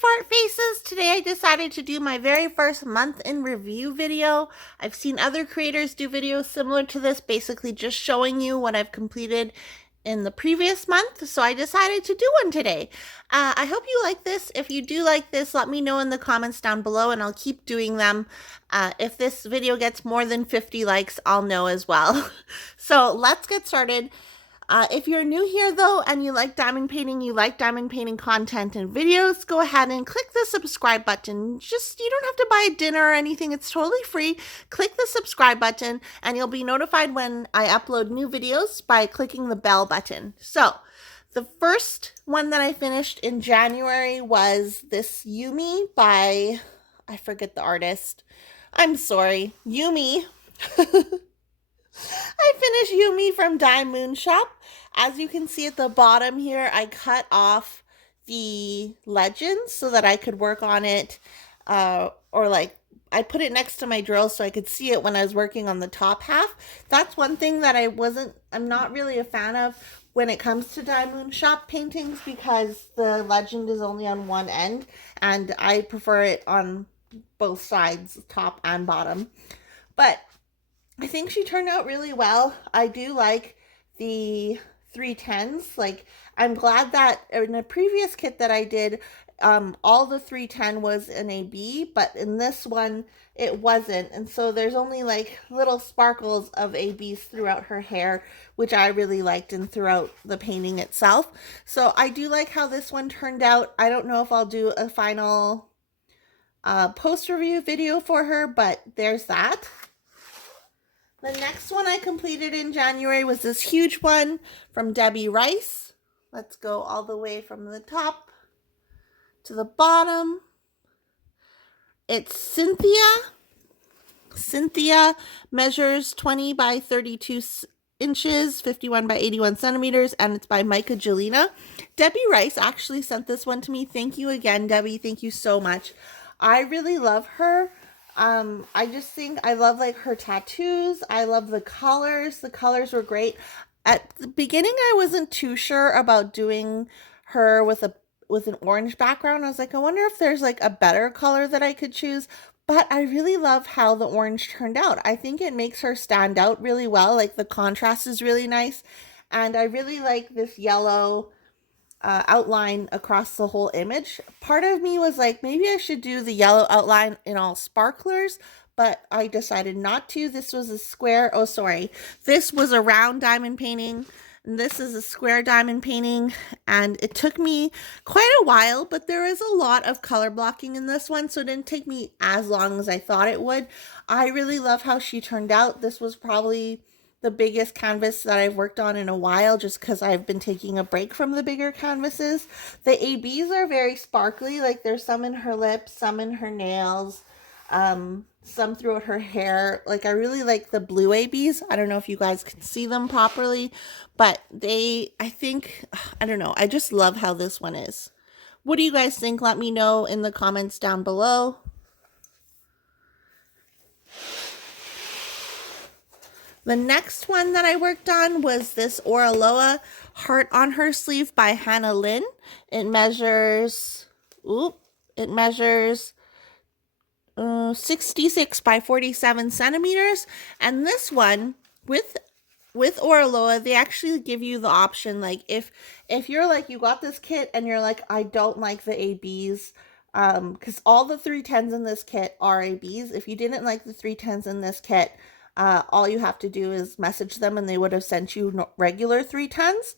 fart faces. Today I decided to do my very first month in review video. I've seen other creators do videos similar to this, basically just showing you what I've completed in the previous month, so I decided to do one today. I hope you like this. If you do like this, let me know in the comments down below and I'll keep doing them. If this video gets more than 50 likes, I'll know as well. So let's get started. If you're new here though and you like diamond painting content and videos, go ahead and click the subscribe button. You don't have to buy dinner or anything, it's totally free. Click the subscribe button and you'll be notified when I upload new videos by clicking the bell button. So the first one that I finished in January was this Yumi by, I forget the artist. I'm sorry, Yumi. I finished Yumi from DIYMoonshop. As you can see at the bottom here, I cut off the legends so that I could work on it, I put it next to my drill so I could see it when I was working on the top half. That's one thing that I'm not really a fan of when it comes to DIYMoonshop paintings, because the legend is only on one end and I prefer it on both sides, top and bottom. But I think she turned out really well. I do like the 310s. Like, I'm glad that in a previous kit that I did, all the 310 was an AB, but in this one, it wasn't. And so there's only like little sparkles of ABs throughout her hair, which I really liked, and throughout the painting itself. So I do like how this one turned out. I don't know if I'll do a final post-review video for her, but there's that. The next one I completed in January was this huge one from Debbie Rice. Let's go all the way from the top to the bottom. It's Cynthia. Cynthia measures 20 by 32 inches, 51 by 81 centimeters, and it's by Micah Jelena. Debbie Rice actually sent this one to me. Thank you again, Debbie. Thank you so much. I really love her. I just think I love like her tattoos. I love the colors. The colors were great. At the beginning, I wasn't too sure about doing her with an orange background. I was like, I wonder if there's like a better color that I could choose. But I really love how the orange turned out. I think it makes her stand out really well. Like, the contrast is really nice. And I really like this yellow outline across the whole image. Part of me was like, maybe I should do the yellow outline in all sparklers, but I decided not to. This was a square, this was a round diamond painting, and this is a square diamond painting, and it took me quite a while, but there is a lot of color blocking in this one, so it didn't take me as long as I thought it would. I really love how she turned out. This was probably the biggest canvas that I've worked on in a while, just because I've been taking a break from the bigger canvases. The ABs are very sparkly. Like, there's some in her lips, some in her nails, some throughout her hair. Like, I really like the blue ABs. I don't know if you guys can see them properly, but I don't know. I just love how this one is. What do you guys think? Let me know in the comments down below. The next one that I worked on was this Orla heart on her sleeve by Hana. It measures 66 by 47 centimeters. And this one, with Orla, they actually give you the option, like, if you're like, you got this kit and you're like, I don't like the ABs, because all the 310s in this kit are ABs. If you didn't like the 310s in this kit, all you have to do is message them and they would have sent you regular 310s.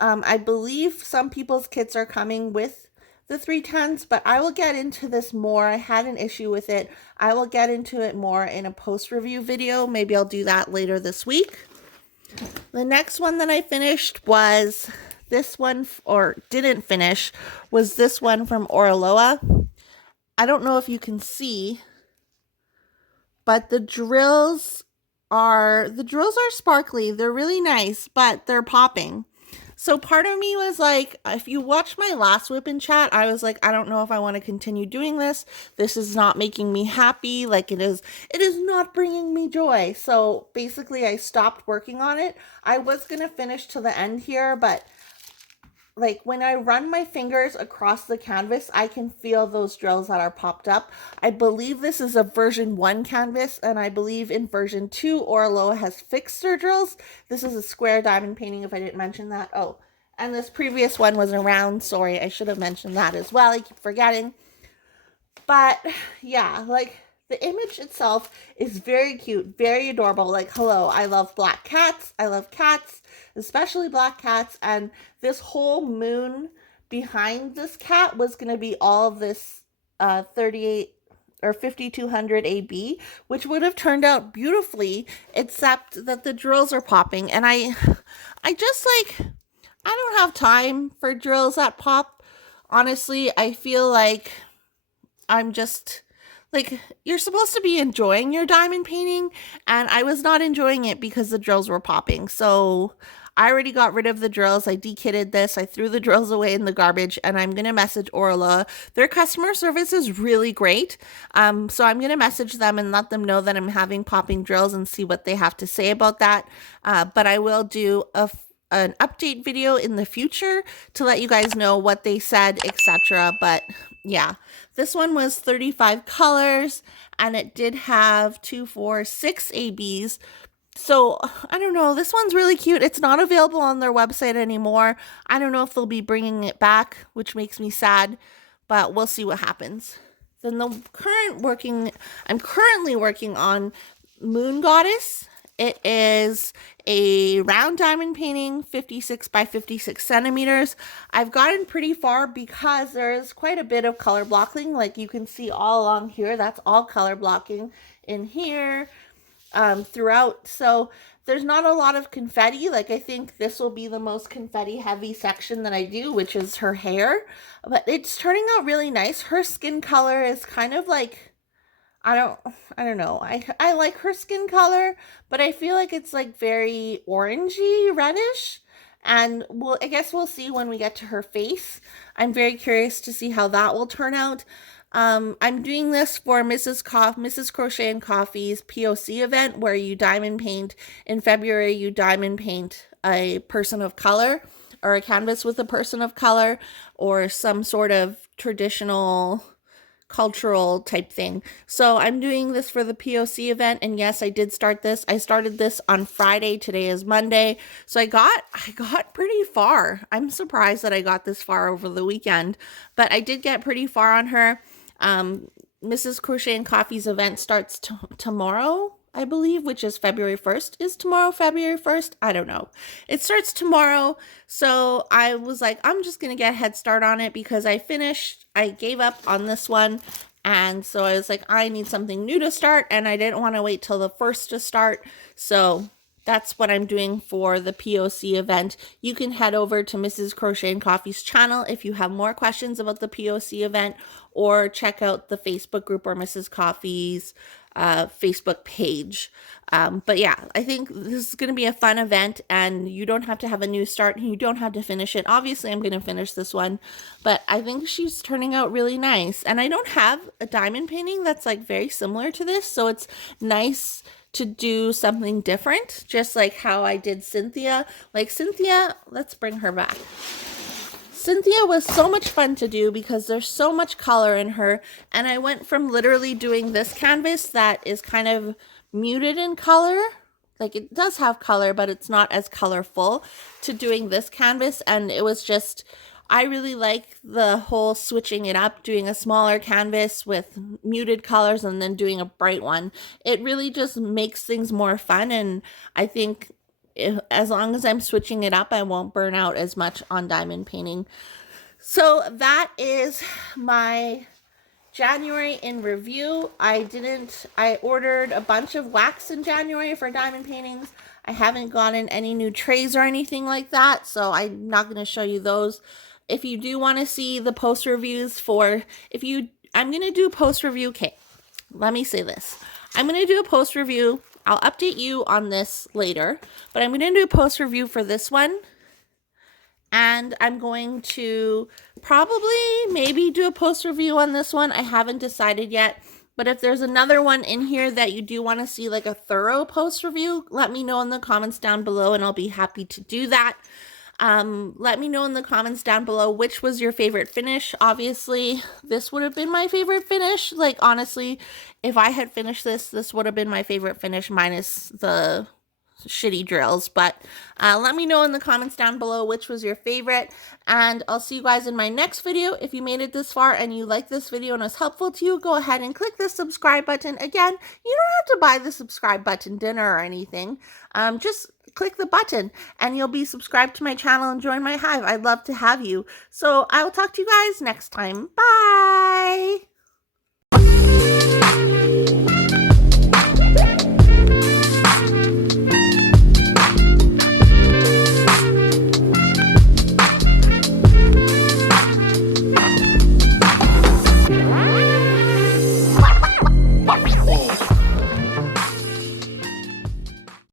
I believe some people's kits are coming with the 310s, but I will get into this more. I had an issue with it. I will get into it more in a post-review video. Maybe I'll do that later this week. The next one that I finished was this one, or didn't finish, was this one from Orla. I don't know if you can see, but the drills are sparkly. They're really nice, but they're popping. So part of me was like, if you watch my last whip and chat, I was like, I don't know if I want to continue doing this. This is not making me happy. Like, it is not bringing me joy. So basically I stopped working on it. I was going to finish to the end here, but like when I run my fingers across the canvas, I can feel those drills that are popped up. I believe this is a version 1 canvas, and I believe in version 2, Orla has fixed their drills. This is a square diamond painting, if I didn't mention that. Oh, and this previous one was a round. Sorry, I should have mentioned that as well. I keep forgetting. But yeah, like the image itself is very cute, very adorable. Like, hello, I love black cats. I love cats, especially black cats. And this whole moon behind this cat was going to be all of this 38 or 5200 AB, which would have turned out beautifully, except that the drills are popping. And I just like, I don't have time for drills that pop. Honestly, I feel like I'm just like, you're supposed to be enjoying your diamond painting, and I was not enjoying it because the drills were popping. So I already got rid of the drills. I dekitted this. I threw the drills away in the garbage, and I'm gonna message Orla. Their customer service is really great. So I'm gonna message them and let them know that I'm having popping drills and see what they have to say about that. But I will do an update video in the future to let you guys know what they said, etc. But yeah, this one was 35 colors, and it did have 2, 4, 6 ABs. So I don't know, this one's really cute. It's not available on their website anymore. I don't know if they'll be bringing it back, which makes me sad, but we'll see what happens. Then I'm currently working on Moon Goddess. It is a round diamond painting, 56 by 56 centimeters. I've gotten pretty far because there is quite a bit of color blocking. Like you can see all along here, that's all color blocking in here, throughout. So there's not a lot of confetti. Like I think this will be the most confetti heavy section that I do, which is her hair. But it's turning out really nice. Her skin color is kind of like, I don't know. I like her skin color, but I feel like it's like very orangey, reddish. And I guess we'll see when we get to her face. I'm very curious to see how that will turn out. I'm doing this for Mrs. Crochet and Coffee's POC event, where you diamond paint. In February, you diamond paint a person of color, or a canvas with a person of color, or some sort of traditional cultural type thing. So I'm doing this for the POC event, and yes, I did start this. I started this on Friday. Today is Monday. So I got pretty far. I'm surprised that I got this far over the weekend, but I did get pretty far on her. Mrs. Crochet and Coffee's event starts tomorrow, I believe, which is February 1st. Is tomorrow February 1st? I don't know. It starts tomorrow. So I was like, I'm just going to get a head start on it because I gave up on this one. And so I was like, I need something new to start, and I didn't want to wait till the 1st to start. So that's what I'm doing for the POC event. You can head over to Mrs. Crochet and Coffee's channel if you have more questions about the POC event, or check out the Facebook group or Mrs. Coffee's Facebook page. But yeah, I think this is going to be a fun event, and you don't have to have a new start, and you don't have to finish it. Obviously, I'm going to finish this one, but I think she's turning out really nice. And I don't have a diamond painting that's like very similar to this, so it's nice to do something different, just like how I did Cynthia. Like Cynthia, let's bring her back. Cynthia was so much fun to do because there's so much color in her, and I went from literally doing this canvas that is kind of muted in color, like it does have color but it's not as colorful, to doing this canvas. And it was just, I really like the whole switching it up, doing a smaller canvas with muted colors and then doing a bright one. It really just makes things more fun, and I think as long as I'm switching it up, I won't burn out as much on diamond painting. So that is my January in review. I ordered a bunch of wax in January for diamond paintings. I haven't gotten any new trays or anything like that, so I'm not going to show you those. If you do want to see the post reviews I'm going to do post review. Okay, let me say this. I'm going to do a post review. I'll update you on this later, but I'm going to do a post review for this one. And I'm going to maybe do a post review on this one. I haven't decided yet, but if there's another one in here that you do want to see like a thorough post review, let me know in the comments down below, and I'll be happy to do that. Let me know in the comments down below which was your favorite finish. Obviously, this would have been my favorite finish. Like, honestly, if I had finished this would have been my favorite finish minus the shitty drills. But let me know in the comments down below which was your favorite, and I'll see you guys in my next video. If you made it this far and you like this video and it's helpful to you, go ahead and click the subscribe button. Again, you don't have to buy the subscribe button dinner or anything. Just click the button and you'll be subscribed to my channel and join my hive. I'd love to have you. So I will talk to you guys next time. Bye.